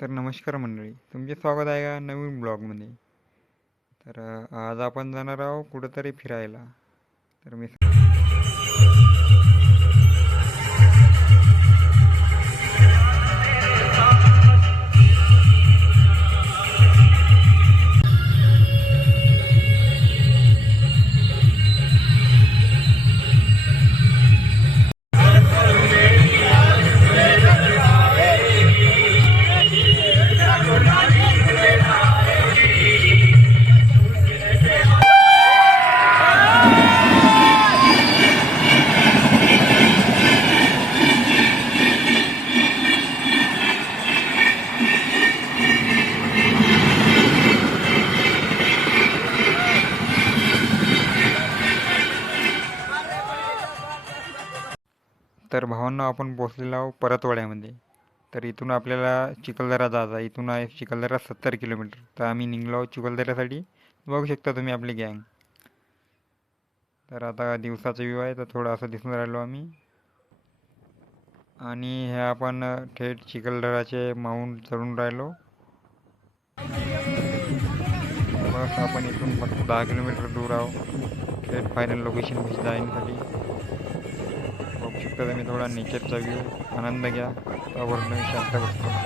तर नमस्कार मंडळी, तुमचे स्वागत आहे का नवीन ब्लॉगमध्ये. तर आज आपण जाणार आहोत कुठंतरी फिरायला. तर मी तर भावांनो, आपण पोहोचलेलो आहोत परतवाड्यामध्ये. तर इथून आपल्याला चिखलदरा जायचं आहे. इथून आहे चिखलदरा 70 किलोमीटर. तर आम्ही निघलो आहोत चिखलदऱ्यासाठी. बघू शकता तुम्ही आपली गँग. तर आता दिवसाचा व्ह्यू आहे, तर थोडं असं दिसून राहिलो आम्ही. आणि हे आपण थेट चिखलदराचे माउंट चढून राहिलो. बस आपण इथून फक्त 10 किलोमीटर दूर आहोत थेट फायनल लोकेशन पाशी जाण्यासाठी. बघू शकता तुम्ही, थोडा नेचरचा व्ह्यू आनंद घ्या, त्यावर तुम्ही शांत बसतो.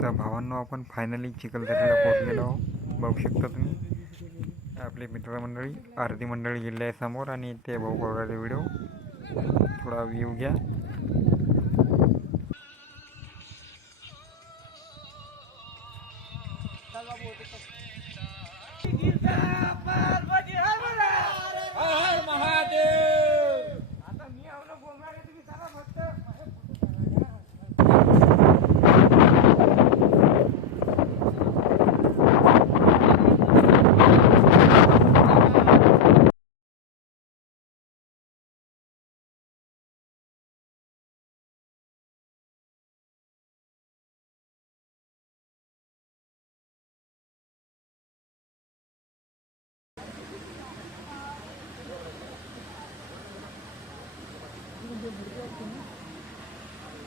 तर भावांनो, आपण फायनली चिखलदऱ्याला पोहोचलेलो आहोत. बघू शकता तुम्ही, आपली मित्रमंडळी आरती मंडळी गेले आहे समोर, आणि ते भाऊ बघायला व्हिडिओ. थोडा व्ह्यू घ्या.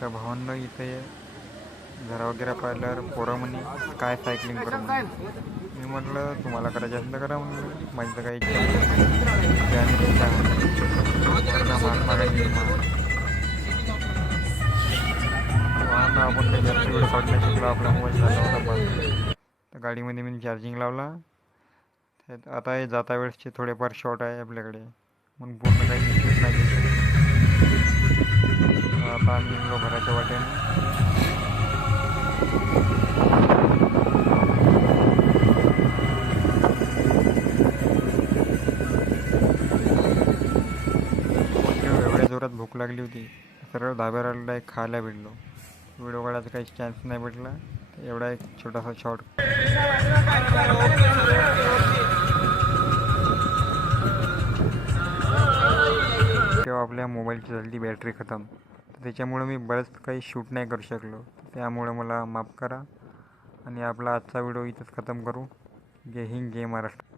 तर भावांना इथे घरा वगैरे पाहिल्यावर पोरं म्हणे काय सायकलिंग करू म्हणे. मी म्हटलं तुम्हाला करायचं असेल तर करा म्हणलं, माझी तर काही इच्छा नाही. त्याने तुमच्या महात्मा गांधी वाहन आपण काही जास्त वेळ काढू नाही शकलो, आपला मोबाईल झाला होता बंद. गाडीमध्ये मी चार्जिंग लावला. आता हे जाता वेळेसचे थोडेफार शॉट आहे आपल्याकडे, म्हणून पूर्ण काही निश्चित नाही घेऊ शकत. आता आम्ही निघलो घराच्या वाटेने. एवढ्या जोरात भूक लागली होती, सरळ धाब्यावर आलेला एक खायला भेटलो. व्हिडिओ काढायचा काही चान्स नाही भेटला. एवढा एक छोटासा शॉर्ट. तेव्हा आपल्या मोबाईलची झाली बॅटरी खतम, त्याच्यामुळे मी बरंच काही शूट नाही करू शकलो. त्यामुळे मला माफ करा आणि आपला आजचा व्हिडिओ इथंच खतम करू. जय हिंद, जय महाराष्ट्र.